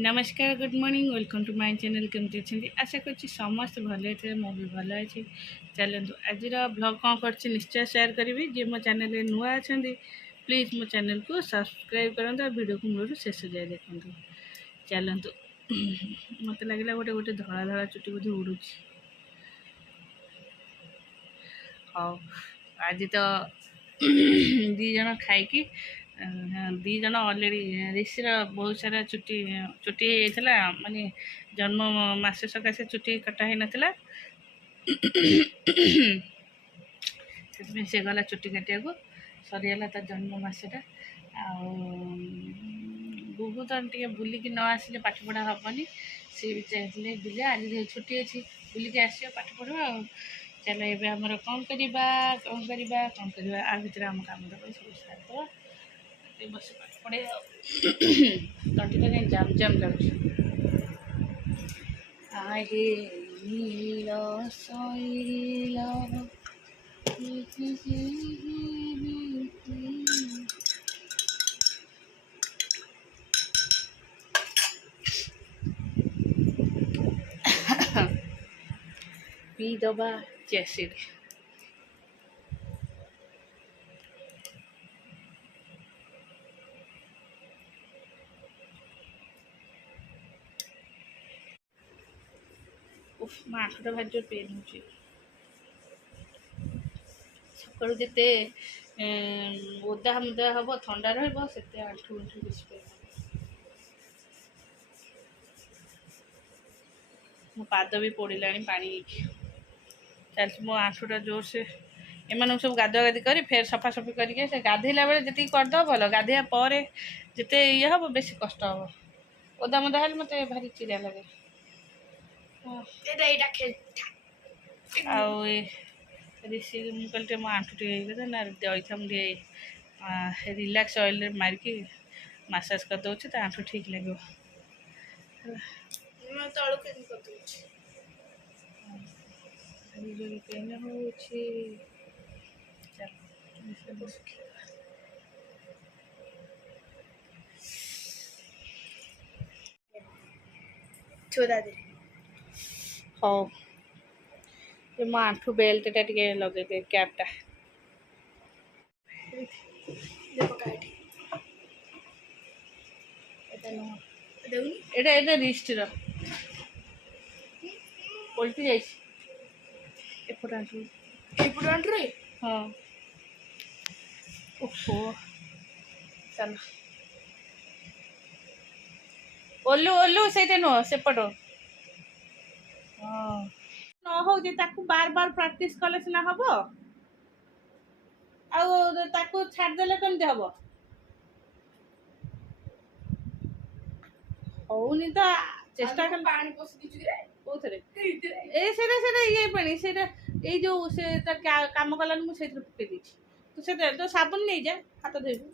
नमस्कार good morning welcome to my channel केमती अच्छे आशा कर समस्त भले थे मु भी भल अच्छी चलतु आज ब्लॉग कौन कर निश्चय शेयर करी जे मो चैनल नुआ अच्छा प्लीज मो चैनल को सब्सक्राइब करूँ वीडियो को मूल शेष जाए देखूँ चलतु मत लगे गोटे गोटे धला धला चुटी बोधे उड़ू हाँ आज तो दी जन खाई दी जन अलरेडी ऋषि बहुत सारा चुटी चुटी होता माने जन्म मस सकाशे चुटी कटा ही नाला से गला चुटी काटिया को सरीगला तर जन्म मसटा बुबू तो टे बुलिक न आसिले पाठ पढ़ा हेनी सी भी चाहिए बुले आज छुट्टी अच्छी बुलिक आस पाठ पढ़ा चलो ये आमर कौन करवा आ भर आम कम सब सारिद बस पाठ पढ़े तंटी तो कहीं जाम जाम लगे आहे नील शैल पी दबा जैसे आठटा भाज पेन हो सकालू जिते ओदा मुदा हम थंडा रही आंठू गंठू बेस पेन मो पाद भी पोड़ा पानी चलती मो आंठूटा जोर से एम सब गाधुआ गाधी कर फेर सफा सफी करके से गाधेला बेले जी करदे भल गाधेया पर जिते ये हम बेस कष्ट हम ओदा मुदा हेल्ले मत भारी चिड़ा लगे ऋषि मुझे मो आंठू टे ना दईथा मुझे रिलैक्स ऑयल मारिकी मसाज कर दौर तो आंठू ठीक लगे पेन हो हाँ ये मो आंठू बेल्टा टे लगे कैपटा एटा रिस्ट पलटि जाए हाँ ओहो चल ओलू ओलू से नुह सेपट हाँ न हो बार बार प्रैक्टिस कले सीना हम आउ छाड़देले कमती हम होनी तो चेष्टा कर पानी कोथरे ए सेटा ये पानी सेटा ए जो से काम कलानी मुझे पकई देछि तो से तो साबुन नहीं जा हाथ धोबू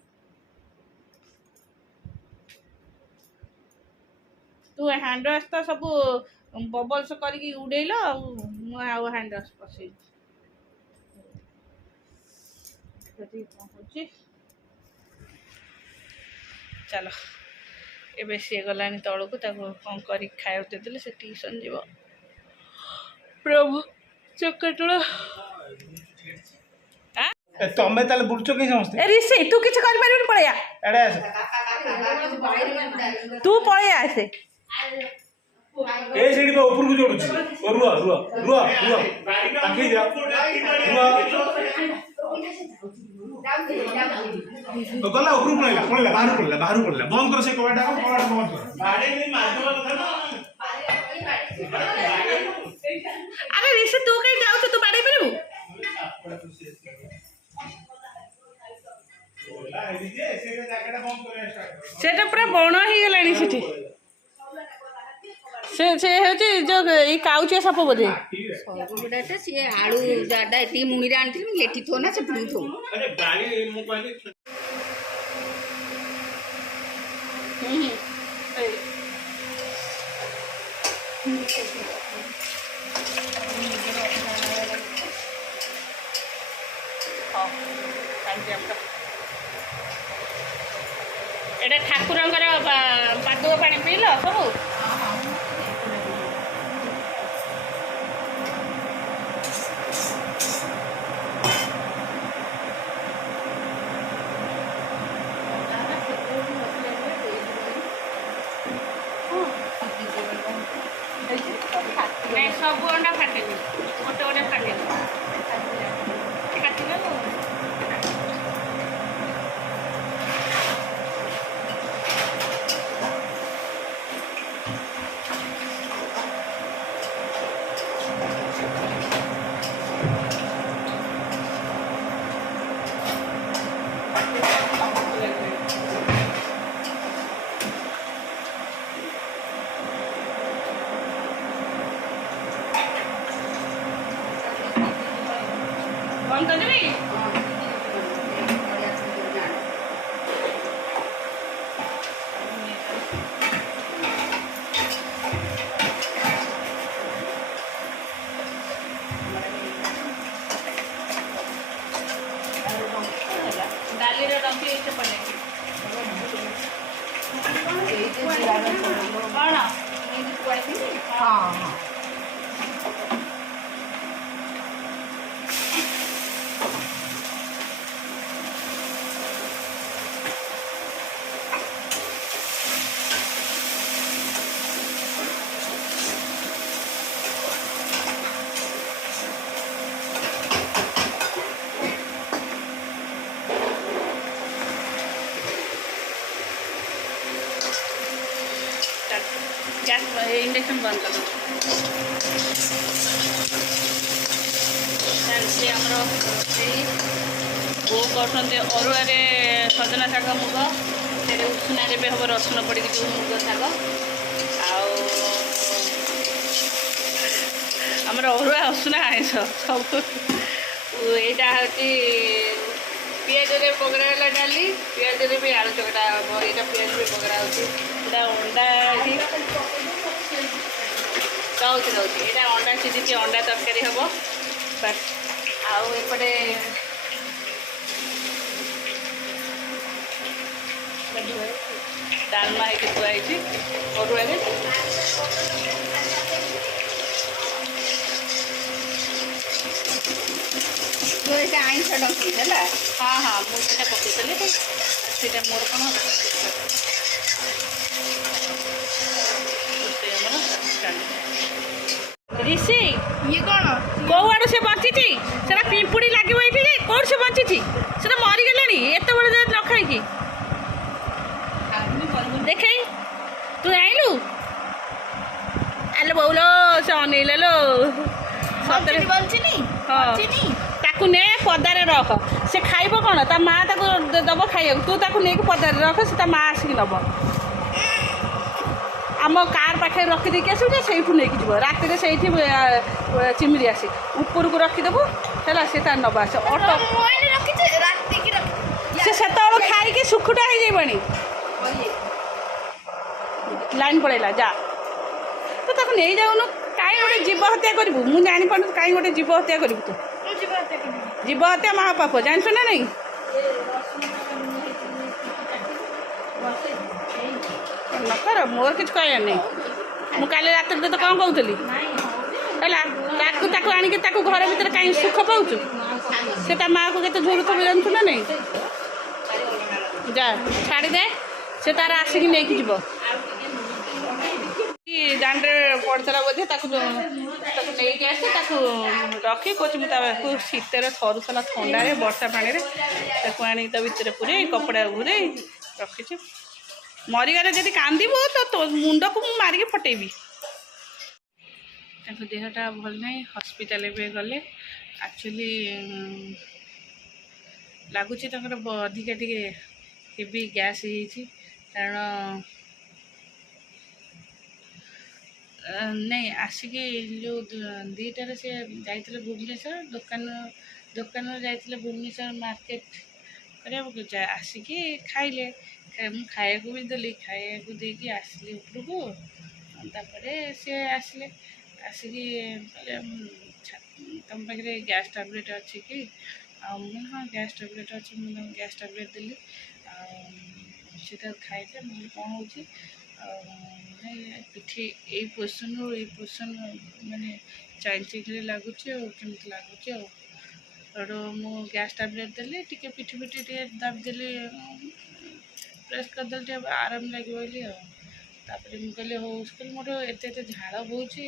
तू हैंड वाश तो सब बबल्स करके उड़ेल आउ हैंड वाश पसई चलो एबे सी गलानी तौक कौन कर खाया देते से ट्यूशन जीव प्रभु चकटोला तमे ताले बुलचो के समस्ते ऋषि तू किछ कर पारिबन पळया एडे आस तू पळया आसे ए सीडी पे ऊपर को जोडुची रुआ रुआ रुआ रुआ आखी जा रुआ तो गला ऊपर पळला बाहर पळला बंद कर से कबाटा बंद कर गाड़ी में मारदवा कथा ना अरे ऋषि तू कहीं जाऊ तू बाड़ी परबू सेटा पूरा बण ही गलानी सेठी से होची जो ई काउचे साप बोधे सबुडा से से आळू जाडा टी मुणी रे आंटी लेठी थो ना से पुणी थो अरे गाड़ी मो कहली ଏଇଟା ଠାକୁରଙ୍କର ପାଦୁକ ପାଣି ପିଇଲ ସବୁ? ନାଇଁ ସବୁ ଅଣ୍ଡା ଫାଟେନି, ଗୋଟେ ଗୋଟେ ଫାଟେନି, ଫାଟିଲେ ବନ୍ଦ କରିଦେବି। ଡାଲିର ଡଙ୍କି ଏଇଠି ପଡ଼େ କ'ଣ? ହଁ ଗ୍ୟାସ୍ ଇଣ୍ଡକ୍ସନ୍ ବନ୍ଦ କର। ଚାଲିଛି ଆମର ରୋଷେଇ। ବୋଉ କରୁଛନ୍ତି ଅରୁଆରେ ସଜନା ଶାଗ ମୁଗ, ସେଥିରେ ଉଷୁନାରେ ବି ହେବ ରସୁଣ ପଡ଼ିକି ଯେଉଁ ମୁଗ ଶାଗ। ଆଉ ଆମର ଅରୁଆ ଉଷୁନା ଆଇଁଷ ସବୁ। ଏଇଟା ହେଉଛି ପିଆଜରେ ପକଡ଼ା ହେଲା ଡାଲି, ପିଆଜରେ ବି ଆଳୁ ଚକଟା ହେବ। ଏଇଟା ପିଆଜ ବି ପକଡ଼ା ହେଉଛି। ଏଇଟା ଅଣ୍ଡା ଦଉଛି ଏଇଟା ଅଣ୍ଡା ସିଝିକି ଅଣ୍ଡା ତରକାରୀ ହେବ। ବାସ୍ ଆଉ ଏପଟେ ଡାଲମା ହେଇକି ଥୁଆ ହେଇଛି ଅରୁଆରେ। ଏଇଟା ଆଇଁଷ ଡଙ୍କି ହେଲା। ହଁ ହଁ ମୁଁ ସେଇଟା ପକେଇଥିଲି, ସେଇଟା ମୋର କ'ଣ ରିଷି ଇଏ କ'ଣ କୋଉଆଡ଼ୁ ସେ ବଞ୍ଚିଛି? ସେଟା ପିମ୍ପୁଡ଼ି ଲାଗିବ ଏଇଠି ଯେ କୋଉଠି ସେ ବଞ୍ଚିଛି? ସେଟା ମରିଗଲାଣି ଏତେବେଳେ ଯାଏ ନ ଖାଇକି। ଦେଖେଇ ତୁ ଆଇଲୁ ଆଲୋ ବୋଉଲ ସେ ଅନେଇଲେ ଲୋ ସତରେ ବଞ୍ଚିନି ହଁ ତାକୁ ନେ ପଦାରେ ରଖ। ସେ ଖାଇବ କ'ଣ? ତା ମା ତାକୁ ଦେବ ଖାଇବାକୁ। ତୁ ତାକୁ ନେଇକି ପଦାରେ ରଖ, ସେ ତା ମା ଆସିକି ନେବ। ଆମ କାର୍ ପାଖରେ ରଖିଦେଇକି ଆସିବୁ ଯେ ସେଇଠୁ ନେଇକି ଯିବ। ରାତିରେ ସେଇଠି ଚିମିରି ଆସି ଉପରକୁ ରଖିଦେବୁ ହେଲା, ସେ ତାର ନେବ ଆସ ଅଟୋ। ସେ ସେତେବେଳୁ ଖାଇକି ଶୁଖୁଟା ହେଇଯିବଣି। ଲାଇନ୍ ପଳେଇଲା ଯା। ତୁ ତାକୁ ନେଇଯାଉନୁ। କାହିଁ ଗୋଟେ ଜୀବ ହତ୍ୟା କରିବୁ? ମୁଁ ଜାଣିପାରୁନି କାହିଁ ଗୋଟେ ଜୀବ ହତ୍ୟା କରିବୁ। ତୁ ଜୀବ ହତ୍ୟା ମହାପାପ, ଜାଣିଛୁ ନା ନାଇଁ? ନକର, ମୋର କିଛି କହିବାର ନାହିଁ। ମୁଁ କାଲି ରାତିରେ ତୋତେ କ'ଣ କହୁଥିଲି ହେଲା? ତାକୁ ଆଣିକି ତାକୁ ଘର ଭିତରେ କାହିଁ ସୁଖ ପାଉଛୁ? ସେ ତା ମାଆକୁ କେତେ ଝୁରୁଥିବ ଜାଣିଛୁ ନା ନାଇଁ? ଯା ଛାଡ଼ିଦେ, ସେ ତାର ଆସିକି ନେଇକି ଯିବ। ଦାଣ୍ଡରେ ପଡ଼ିଥିଲା ବୋଧେ, ତାକୁ ନେଇକି ଆସି ତାକୁ ରଖି କହୁଛି ମୁଁ ତାକୁ ଶୀତରେ ଥରୁଥିଲା ଥଣ୍ଡାରେ ବର୍ଷା ପାଣିରେ, ତାକୁ ଆଣିକି ତା ଭିତରେ ପୁରେଇ କପଡ଼ା ଘୁରେଇ ରଖିଛି। ମରିଗଲେ ଯଦି କାନ୍ଦିବୁ ତ ତୋ ମୁଣ୍ଡକୁ ମୁଁ ମାରିକି ଫଟେଇବି। ତାଙ୍କ ଦେହଟା ଭଲ ନାହିଁ, ହସ୍ପିଟାଲ ଏବେ ଗଲେ। ଆକ୍ଚୁଆଲି ଲାଗୁଛି ତାଙ୍କର ଅଧିକା ଟିକେ ହେଭି ଗ୍ୟାସ୍ ହେଇଯାଇଛି। କାରଣ ନାଇଁ ଆସିକି ଯେଉଁ 2টাରେ ସେ ଯାଇଥିଲେ ଭୁବନେଶ୍ୱର, ଦୋକାନରୁ ଯାଇଥିଲେ ଭୁବନେଶ୍ୱର ମାର୍କେଟ କରିବାକୁ। ଆସିକି ଖାଇଲେ, ମୁଁ ଖାଇବାକୁ ବି ଦେଲି, ଖାଇବାକୁ ଦେଇକି ଆସିଲି ଉପରକୁ। ତାପରେ ସେ ଆସିଲେ, ଆସିକି କହିଲେ ତମ ପାଖରେ ଗ୍ୟାସ୍ ଟ୍ୟାବଲେଟ୍ ଅଛି କି? ଆଉ ମୁଁ ହଁ ଗ୍ୟାସ୍ ଟ୍ୟାବଲେଟ୍ ଅଛି। ମୁଁ ତାଙ୍କୁ ଗ୍ୟାସ୍ ଟ୍ୟାବଲେଟ୍ ଦେଲି। ଆଉ ସେଟା ଖାଇଲେ ମୁଁ କ'ଣ ହେଉଛି ପିଠି ଏଇ ପୋଜିସନ୍ରୁ ଏଇ ପୋଜିସନ୍ ମାନେ ଚାଇଁଚିକିରି ଲାଗୁଛି ଆଉ କେମିତି ଲାଗୁଛି ଆଉ ସେଠୁ ମୁଁ ଗ୍ୟାସ୍ ଟାବଲେଟ୍ ଦେଲି ଟିକେ ପିଠି ଟିକେ ଦାବିଦେଲି ପ୍ରେସ୍ କରିଦେଲି ଟିକେ ଆରାମ ଲାଗିବ ବୋଲି ଆଉ ତାପରେ ମୁଁ କହିଲି ହଉ କହିଲି ମୋର ଏତେ ଝାଳ ବହୁଛି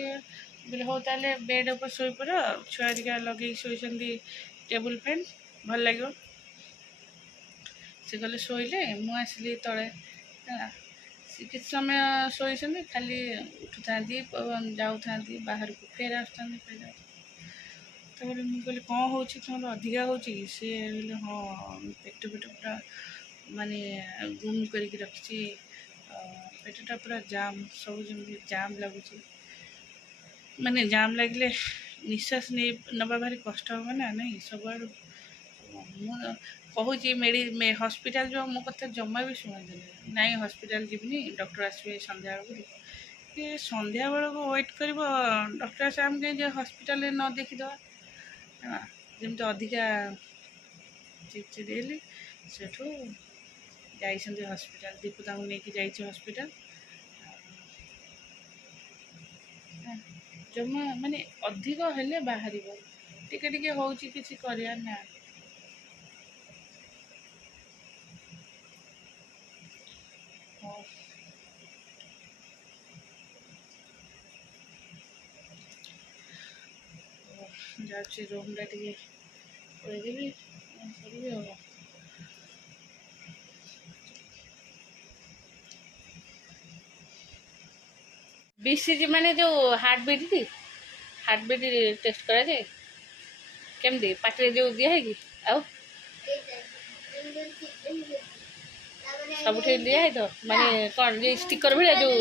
ବୋଲେ ହଉ ତାହେଲେ ବେଡ଼୍ ଉପରେ ଶୋଇପଡ଼ ଛୁଆ ହେରିକା ଲଗେଇକି ଶୋଇଛନ୍ତି ଟେବୁଲ୍ ଫ୍ୟାନ୍ ଭଲ ଲାଗିବ ସେ ଗଲେ ଶୋଇଲେ ମୁଁ ଆସିଲି ତଳେ ହେଲା ସେ କିଛି ସମୟ ଶୋଇଛନ୍ତି ଖାଲି ଉଠୁଥାନ୍ତି ଯାଉଥାନ୍ତି ବାହାରକୁ ଫେର ଆସୁଥାନ୍ତି ତାପରେ ମୁଁ କହିଲି କ'ଣ ହେଉଛି ତୁମର ଅଧିକା ହେଉଛି କି ସେ କହିଲେ ହଁ ପେଟ ପୁରା ମାନେ ଗୁମ୍ କରିକି ରଖିଛି ପେଟଟା ପୁରା ଜାମ୍ ସବୁ ଯେମିତି ଜାମ୍ ଲାଗୁଛି ମାନେ ଜାମ୍ ଲାଗିଲେ ନିଶ୍ୱାସ ନେବା ଭାରି କଷ୍ଟ ହେବ ନା ନାଇଁ ସବୁଆଡ଼ୁ ମୁଁ କହୁଛି ହସ୍ପିଟାଲ ଯିବ ମୋ କଥା ଜମା ବି ଶୁଣନ୍ତିନି ନାଇଁ ହସ୍ପିଟାଲ ଯିବିନି ଡକ୍ଟର ଆସିବେ ସନ୍ଧ୍ୟାବେଳକୁ କି ସନ୍ଧ୍ୟାବେଳକୁ ୱେଟ୍ କରିବ ଡକ୍ଟର ଆସିବେ ଆମେ କାହିଁ ଯେ ହସ୍ପିଟାଲରେ ନ ଦେଖିଦେବା ହେଲା ଯେମିତି ଅଧିକା ଚିଡ଼ଚିଡ଼ି ହେଲି ସେଠୁ ଯାଇଛନ୍ତି ହସ୍ପିଟାଲ ଦୀପୁ ତାଙ୍କୁ ନେଇକି ଯାଇଛି ହସ୍ପିଟାଲ ଜମା ମାନେ ଅଧିକ ହେଲେ ବାହାରିବ ଟିକେ ଟିକେ ହେଉଛି କିଛି କରିବାର ନା ଯାଉଛି ରୁମ୍ଟା ଟିକେ କହିଦେବି କରିବି ଆଉ BCG ମାନେ ଯେଉଁ ହାର୍ଟବିଟ୍ ଟେଷ୍ଟ କରାଯାଏ କେମିତି ପାଟିରେ ଯେଉଁ ଦିଆ ହେଇକି ଆଉ ସବୁଠି ଦିଆ ହେଇଥିବ ମାନେ କ'ଣ ଯେ ଷ୍ଟିକର ଭଳିଆ ଯେଉଁ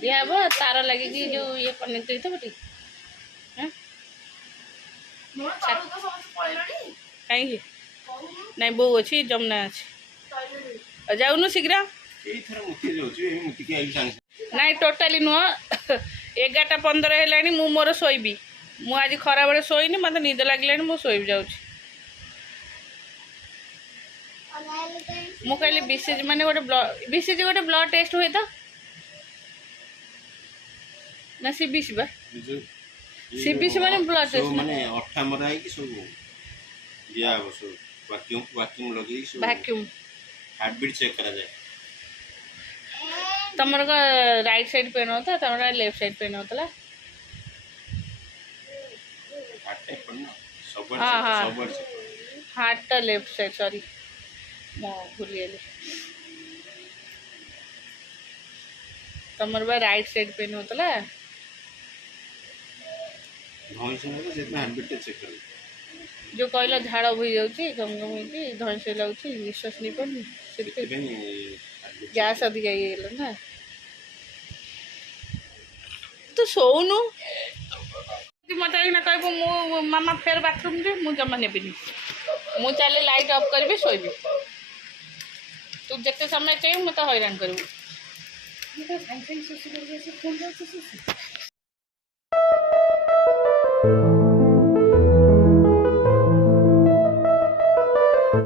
ଦିଆହେବ ତାର ଲାଗିକି ଯେଉଁ ଇଏ କନେକ୍ଟ ହେଇଥିବ ଟି କାହିଁକି ନାଇଁ ବୋଉ ଅଛି ଯମୁନା ଅଛି ଯାଉନୁ ଶୀଘ୍ର ନାଇଁ ଟୋଟାଲି ନୁହଁ 11:15 ହେଲାଣି ମୁଁ ମୋର ଶୋଇବି ମୁଁ ଆଜି ଖରାବେଳେ ଶୋଇନି ମୋତେ ନିଦ ଲାଗିଲାଣି ମୁଁ ଶୋଇବି ଯାଉଛି ମୁଁ କହିଲି BCG ମାନେ ଗୋଟେ ବ୍ଲଡ଼ ଟେଷ୍ଟ ହୁଏ ତ ନା CBC ବା CBC ମାନେ ବ୍ଲଡ଼ ଟେଷ୍ଟ ମାନେ ଅଠା ମରା ହେଇକି ସବୁ ଦିଆ ହେବ ସବୁ vacuum ଲଗେଇକି ସବୁ ଭ୍ୟାକ୍ୟୁମ୍ ହାର୍ଟବିଟ୍ ଚେକ୍ କରାଯାଏ ତମର କ'ଣ ରାଇଟ୍ ସାଇଡ୍ ପେନ୍ ହେଉଥିଲା ତମର ଲେଫ୍ଟ ସାଇଡ୍ ପେନ୍ ହେଉଥିଲା ହାର୍ଟଟା ଲେଫ୍ଟ ସାଇଡ୍ ସରି ମୁଁ ଭୁଲିଗଲି ତମର ବା ରାଇଟ୍ ସାଇଡ୍ ପେନ୍ ହେଉଥିଲା ଯେଉଁ କହିଲ ଝାଳ ବୋହି ଯାଉଛି ଗମ ହେଇକି ଧଇଁସଇ ଲାଗୁଛି ନିଶ୍ୱାସ ନେଇପାରୁନି ସେଥିପାଇଁ ଗ୍ୟାସ୍ ଅଧିକା ହେଇଗଲା ନା ତୁ ଶୋଉନୁ ମୋତେ ଏଇନା କହିବୁ ମୁଁ ମାମା ଫେର ବାଥରୁମ୍ ଯିବି ମୁଁ ଜମା ନେବିନି ମୁଁ ଚାଲେ ଲାଇଟ୍ ଅଫ୍ କରିବି ଶୋଇବି ତୁ ଯେତେ ସମୟ ଚାହିଁବୁ ମୋତେ ହଇରାଣ କରିବୁ